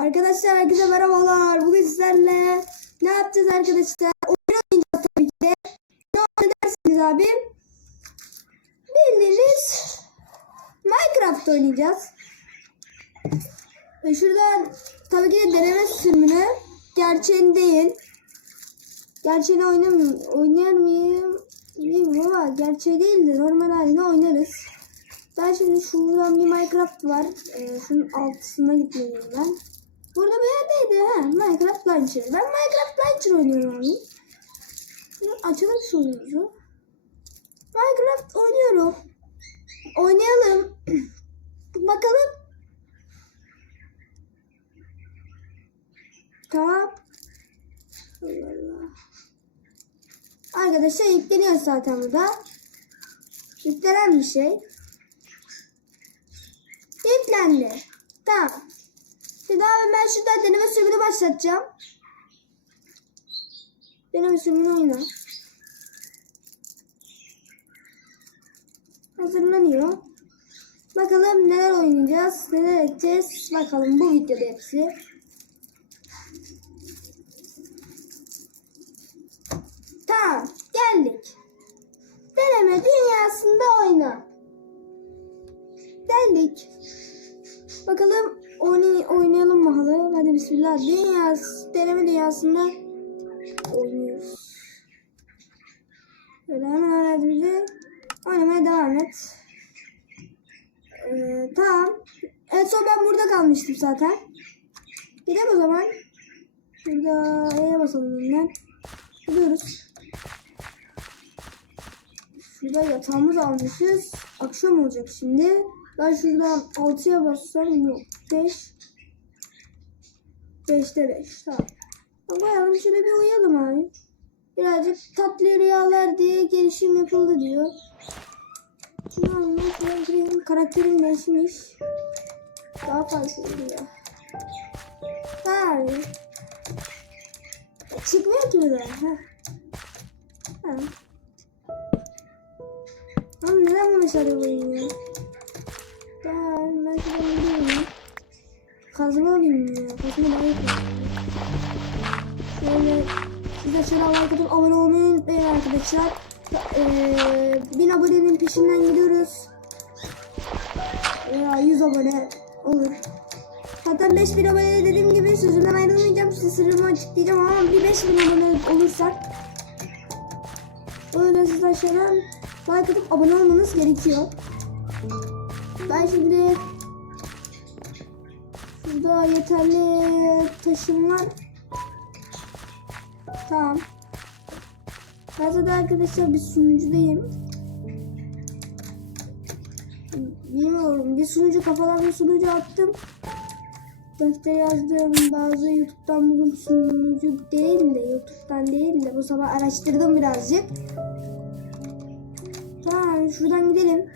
Arkadaşlar herkese merhabalar. Bugün sizlerle ne yapacağız arkadaşlar? Oyun oynayacağız tabii ki de. Ne oynarsınız abi? Bildiğiniz Minecraft oynayacağız. Ve şuradan tabii ki de deneme sürümünü gerçeğini değil. Gerçeğini oynamıyorum. Oynar mıyım? Bilmiyorum ama gerçeği değil de normal halini oynarız. Ben şimdi şuradan bir Minecraft var. Ee, şunun altısına gitmeliyim ben. Burada yerdeydi ha. Minecraft Launcher. Ben Minecraft Launcher oynuyorum abi. Açalım oyunumuzu. Minecraft oynuyorum. Oynayalım. Bakalım. Tamam. Allah. Arkadaşlar yükleniyor zaten burada. Yüklenen bir şey. Yüklendi. Tamam. Şimdi ben şuradan deneme sürümünü başlatacağım. Deneme sürümünü oyna. Hazırlanıyor. Bakalım neler oynayacağız, neler edeceğiz. Bakalım bu videoda hepsi. Tamam, geldik. Deneme dünyasında oyna. Geldik. Bakalım oynay oynayalım mı halı? Hadi bismillah. Dünyası, deneme dünyasında oynuyoruz. Böyle hemen hadi bize oynamaya devam et. Ee, tamam. En son ben burada kalmıştım zaten. Gidelim o zaman. Burada E'ye basalım yeniden. Gidiyoruz. Şurada yatağımız almışız. Akşam olacak şimdi. Ben şuradan 6'ya bassam yok. 5. 5'te 5. Tamam. Bakalım şöyle bir uyuyalım abi. Birazcık tatlı rüyalar diye gelişim yapıldı diyor. Şunu anlatayım. Karakterim değişmiş. Daha fazla oluyor. Abi. Çıkmıyor ki bir daha. Ha. Ha. Oğlum neden bunu sarılayım ya? Daha ben şuradan gidiyorum. Kazma alayım ya. Kazma da yapayım. Şöyle siz de şöyle atıp abone olmayı unutmayın arkadaşlar. Ee, 1000 abonenin peşinden gidiyoruz. Veya 100 abone olur. Zaten 5000 abone dediğim gibi sözümden ayrılmayacağım. Size sırrımı açıklayacağım ama bir 5000 abone olursak öyle siz aşağıdan like atıp abone olmanız gerekiyor. Ben şimdi şurada yeterli taşım var. Tamam. Ben zaten arkadaşlar bir sunucudayım. Bilmiyorum. Bir sunucu kafadan bir sunucu attım. Defter yazdım. Bazı YouTube'dan buldum sunucu değil de YouTube'dan değil de bu sabah araştırdım birazcık. Tamam şuradan gidelim.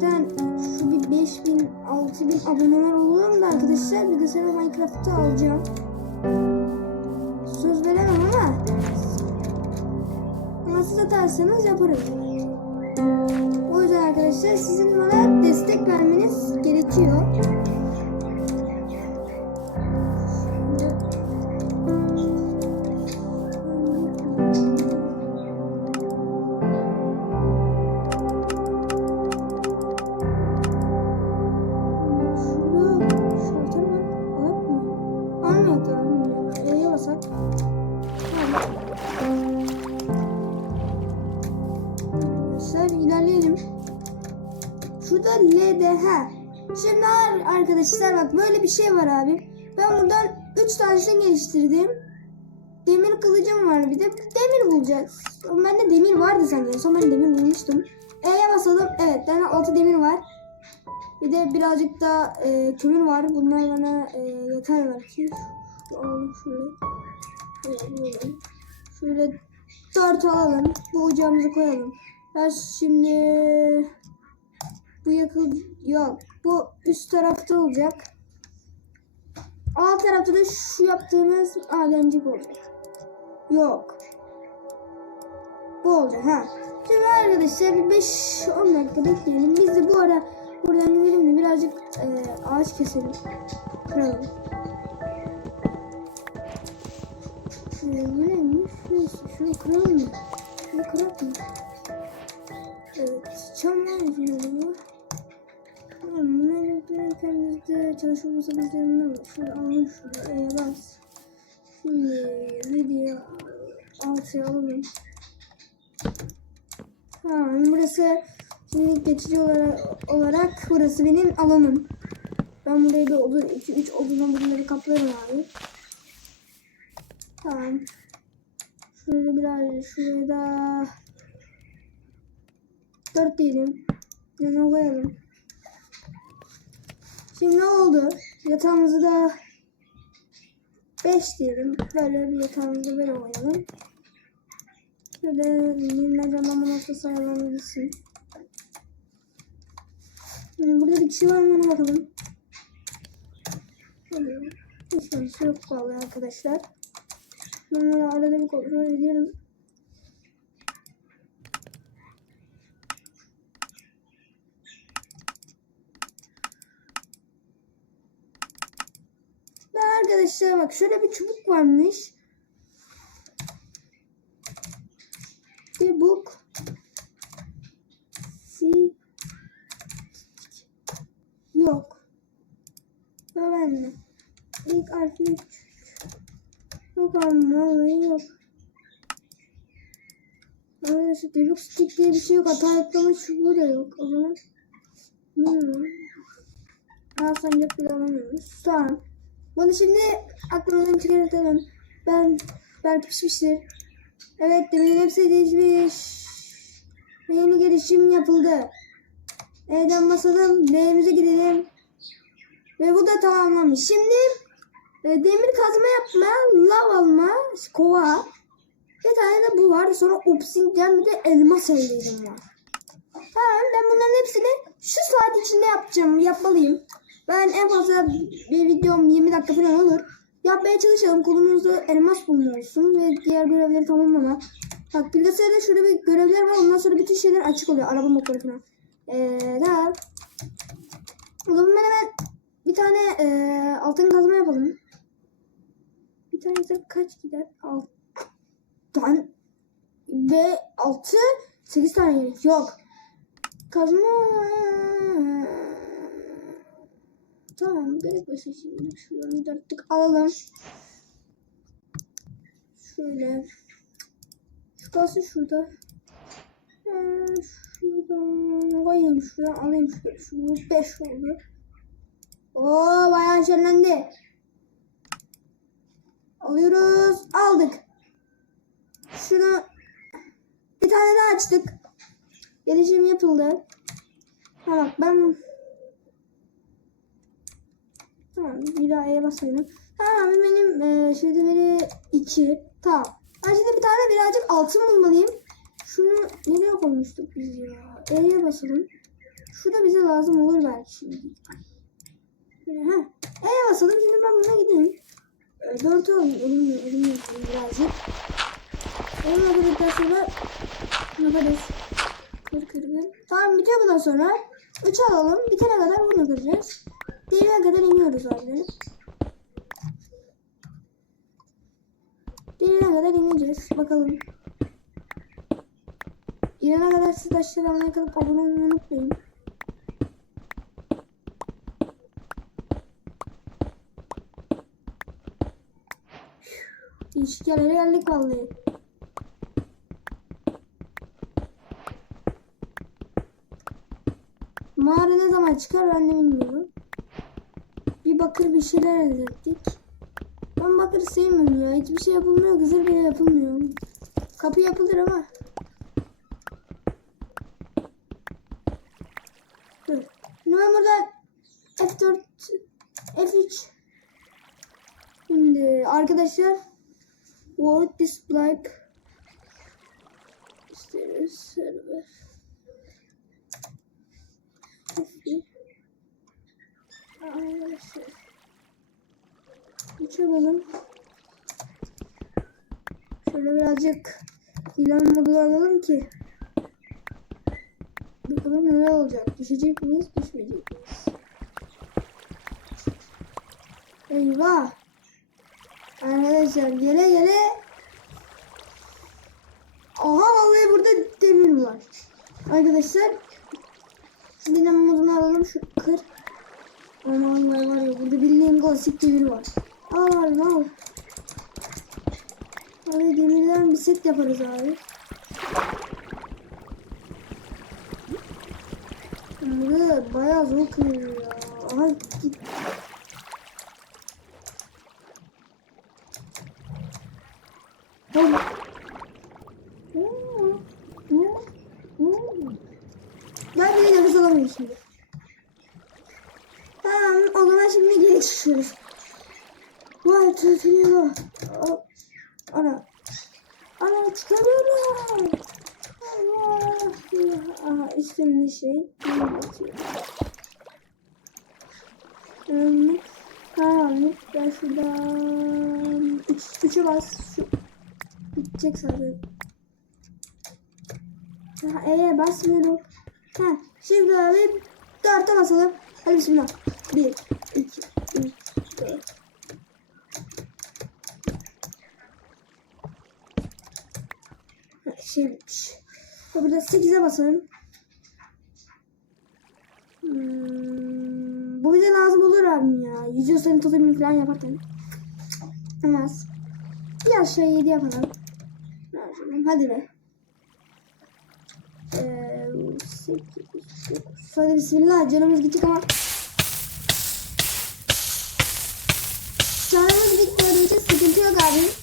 Zaten şu bir 5000 6000 aboneler olurum da arkadaşlar sana Minecraft'ı alacağım. Söz veremem ama ama siz atarsanız yaparım. O yüzden arkadaşlar sizin bana destek vermeniz gerekiyor. Şurada LDH. Şimdi ar- arkadaşlar bak böyle bir şey var abi. Ben buradan 3 tanesini geliştirdim. Demir kılıcım var bir de. Demir bulacağız. Ama Bende demir vardı sanki. Son ben demir bulmuştum. E'ye basalım. Evet bende 6 demir var. Bir de birazcık da e, kömür var. Bunlar bana e, yeter belki. Alalım şöyle. Şöyle. Şöyle dört alalım. Bu ocağımızı koyalım. Ben şimdi bu yakın yok. Bu üst tarafta olacak. Alt tarafta da şu yaptığımız ademcik olacak. Yok. Bu olacak ha. Şimdi arkadaşlar bir 5-10 dakika bekleyelim. Biz de bu ara buradan gidelim de birazcık e, ağaç keselim. Kıralım. E, bu neymiş? Neyse şunu kıralım mı? Şunu kıralım mı? Evet. Çam var mı kendinizde çalışma masamızdan var. Şöyle alalım şurada. E'ye bas. Şimdi video altıya alalım. Tamam burası şimdi geçici olarak, olarak burası benim alanım. Ben burayı da odun 2 3 odunla bunları kaplarım abi. Tamam. Şurada biraz şuraya da 4 diyelim. Yanına koyalım. Şimdi ne oldu? Yatağımızı da 5 diyelim. Böyle bir yatağımızı böyle koyalım. Şöyle yine camamın ortası ayarlanabilsin. Şimdi burada bir kişi var mı ona bakalım. Hiç kimse yok vallahi arkadaşlar. Böyle arada bir kontrol ediyorum. Ben arkadaşlar bak şöyle bir çubuk varmış. Book. Si. Yok. Ya ben de. İlk harfi üç. Yok vallahi yok. Arkadaşlar debug stick diye bir şey yok. Hata ekleme çubuğu da yok. O zaman bilmiyorum. Daha sonra kullanamıyoruz. Tamam. Bunu şimdi aklımdan çıkartalım. Ben belki pişmiştir. Evet demin hepsi değişmiş. Ve yeni gelişim yapıldı. E'den basalım. D'mize gidelim. Ve bu da tamamlanmış. Şimdi e, demir kazma yapma, lav alma, kova. Bir tane de bu var. Sonra obsidian bir de elmas elde var. Tamam ben bunların hepsini şu saat içinde yapacağım. Yapmalıyım. Ben en fazla bir videom 20 dakika falan olur. Yapmaya çalışalım. Kolumuzda elmas bulma olsun ve diğer görevleri tamamlama. Bak bilgisayarda şurada bir görevler var. Ondan sonra bütün şeyler açık oluyor. Araba motoru falan. Eee tamam. O zaman ben hemen bir tane eee, altın kazma yapalım. Bir tanesi kaç gider? Altı tane ve altı sekiz tane gelir. Yok. Kazma Tamam gerek yok şimdi. Şuradan dörtlük alalım. Şöyle. Şu kalsın şurada. Ee, şuradan koyayım şuradan alayım şurada. Şu beş oldu. Oo bayağı şenlendi. Alıyoruz. Aldık. Şunu bir tane daha açtık. Gelişim yapıldı. Ha bak ben Tamam bir daha E'ye basayım. Tamam benim e, şeyde biri 2. Tamam. Ben bir tane birazcık altın bulmalıyım. Şunu nereye koymuştuk biz ya? E'ye basalım. Şu da bize lazım olur belki şimdi. Ha. E'ye basalım. Şimdi ben buna gideyim. E, 4 alayım. Elimle, elimle yapayım birazcık. Elimle yapıldıktan sonra yaparız. Kır kır kır. Tamam bitiyor bundan sonra. 3 alalım. Bitene kadar bunu kıracağız. Devre kadar iniyoruz abi. Devre kadar ineceğiz. Bakalım. İnene kadar siz aşağıdan like alıp abone olmayı unutmayın. Değişik yerlere geldik vallahi. Mağara ne zaman çıkar ben de bilmiyorum. Bakır bir şeyler elde ettik. Ben bakır sevmiyorum ya. Hiçbir şey yapılmıyor. Güzel bile yapılmıyor. Kapı yapılır ama. Dur. Şimdi ben buradan F4 F3 Şimdi arkadaşlar World Display Server Arkadaşlar Üç alalım Şöyle birazcık ilan modu alalım ki Bakalım neler olacak. Düşecek miyiz, düşmeyecek miyiz? Eyvah. Arkadaşlar gele gele. Aha vallahi burada demir var. Arkadaşlar. Şu dinamo modunu alalım. Şu kır. Aman var ya burada bildiğin klasik demir var. Al abi al. Abi demirden bir set yaparız abi. Burada bayağı zor kırıyor ya. Aha git. Hadi. Ben bile nefes alamıyorum şimdi. Tamam o zaman şimdi geri çıkıyoruz. Vay tütüyor. Ana. Ana çıkamıyorum. Allah. Aha üstümde şey. Önlük. Tamam. Ben şuradan. Üçe bas. Şu. Bitecek zaten. Ha, E'ye basmıyorum. Ha, şimdi abi dörtte basalım. Hadi bismillah. Bir, iki, üç, dört. Ha, bitmiş. Ha, Burada sekize basalım. Hmm, bu bize lazım olur abim ya. Yüzüyor senin totemini falan yaparken. Olmaz. Bir aşağı yedi yapalım. Hadi be. Ee. Hadi bismillah canımız gittik ama. Canımız gitmediği için sıkıntı yok abi.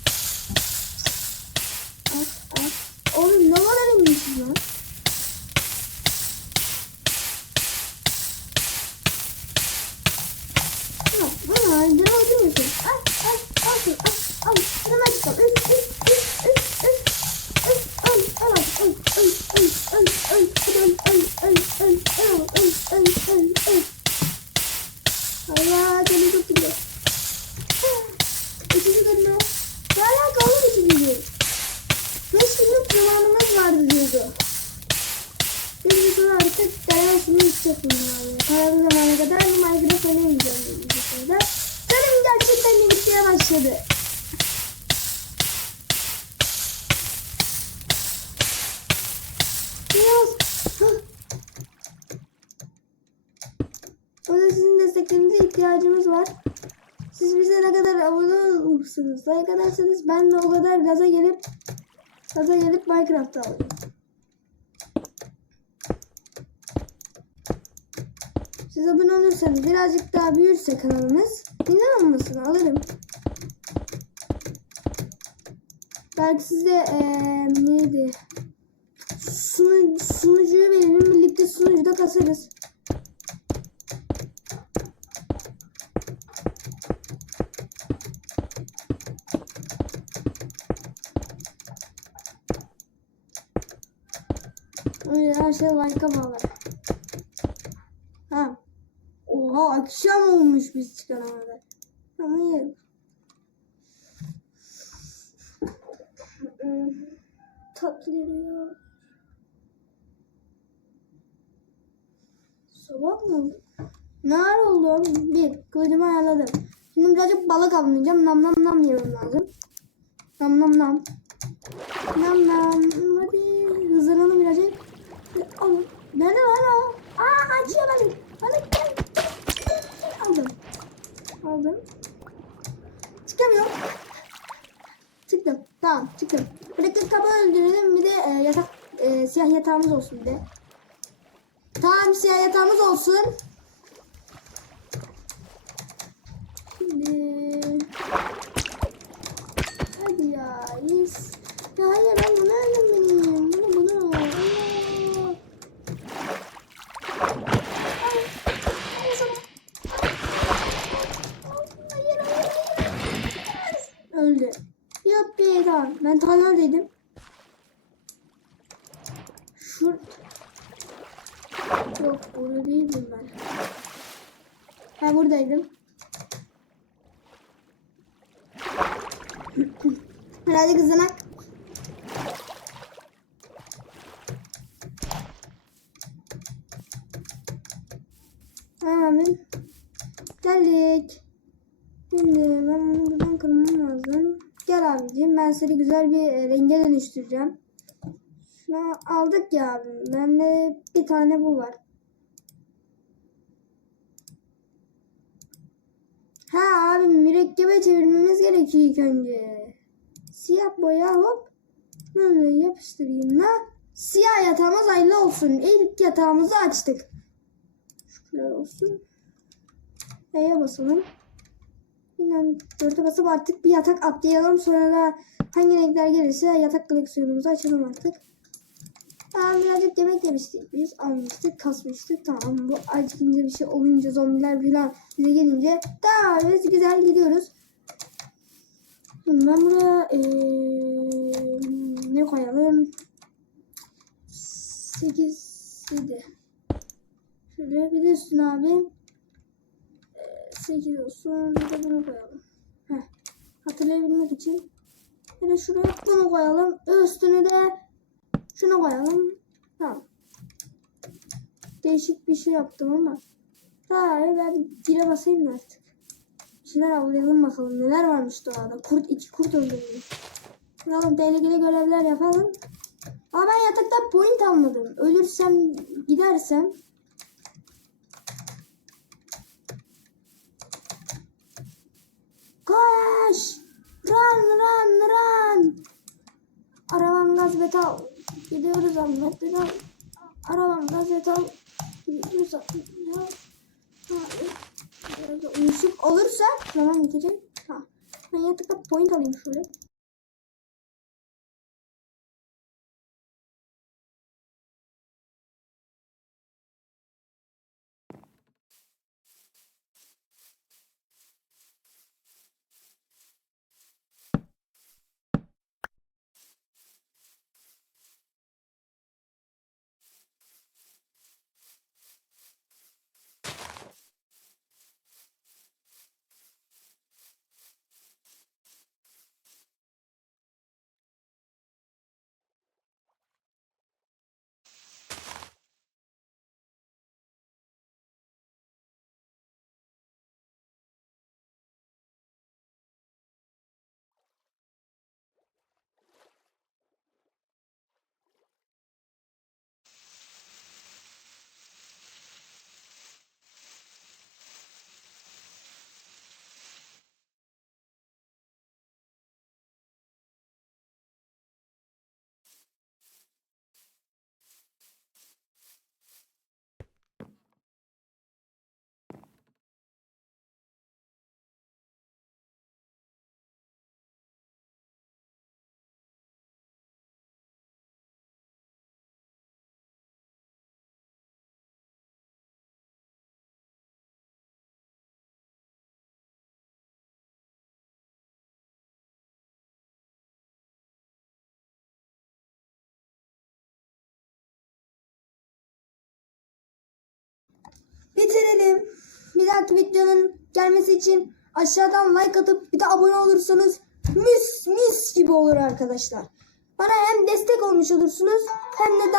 Başladı. Biraz. Hah. Orada sizin desteklerinize ihtiyacımız var. Siz bize ne kadar abone olursunuz, like atarsanız ben de o kadar gaza gelip gaza gelip Minecraft'ta alayım. Siz abone olursanız birazcık daha büyürse kanalımız neden olmasın alırım. Belki size eee neydi? Sunu, sunucuyu verelim birlikte sunucuda kasarız. Her şey like'a bağlı. Ha. Oha akşam olmuş biz çıkana kadar. Ama iyi. Tatlı ya. Sabah mı? Nar oldu. Bir, kılıcımı ayarladım. Şimdi birazcık balık avlayacağım. Nam nam nam yemem lazım. Nam nam nam. Nam nam. Hadi hızlanalım birazcık. Nerede lan o? Aa açıyor balık. Balık gel. Aldım. Aldım. Çıkamıyorum. Çıktım. Tamam çıktım. Bırakın kabı öldürelim. Bir de e, yatak e, siyah yatağımız olsun bir de. Tamam siyah yatağımız olsun. Şimdi... Hadi ya. Yes. Ya hayır ben bunu öldürmeliyim. Bunu bunu. Allah. Öldü. Yuppi tamam. Ben tam öldüydüm. Şurt. Yok burada değildim ben. Ben buradaydım. Hadi kızına. Abi. Geldik. Şimdi ben onu buradan kırmam lazım. Gel abicim ben seni güzel bir e, renge dönüştüreceğim. Şunu aldık ya. Bende bir tane bu var. Ha abi mürekkebe çevirmemiz gerekiyor ilk önce. Siyah boya hop. Böyle yapıştırayım da. Siyah yatağımız hayırlı olsun. İlk yatağımızı açtık. Şükürler olsun. E'ye basalım. Yine dörde basıp artık bir yatak atlayalım. Sonra da hangi renkler gelirse yatak koleksiyonumuzu açalım artık. Tamam birazcık yemek yemiştik biz. Almıştık, kasmıştık. Tamam bu acıkınca bir şey olunca zombiler falan bize gelince tamam biz güzel gidiyoruz. Ben buraya eee, ne koyalım? 8 7 Şöyle bir de üstüne abi 8 olsun. Bir de bunu koyalım. Heh. Hatırlayabilmek için. De şuraya bunu koyalım. Üstüne de şunu koyalım. Tamam. Değişik bir şey yaptım ama. Tamam ben bire basayım da artık. Bir şeyler avlayalım bakalım. Neler varmış doğada. Kurt iki kurt öldürdüm. Bakalım tehlikeli görevler yapalım. Ama ben yatakta point almadım. Ölürsem gidersem Koş! Run run run! Arabam gaz metal. Gidiyoruz Ahmet Metal. Arabam gaz metal. Gidiyoruz uyuşuk olursa zaman bitecek. Ha. Ben yatakta point alayım şöyle. Bitirelim. Bir dahaki videonun gelmesi için aşağıdan like atıp bir de abone olursanız mis mis gibi olur arkadaşlar. Bana hem destek olmuş olursunuz hem de daha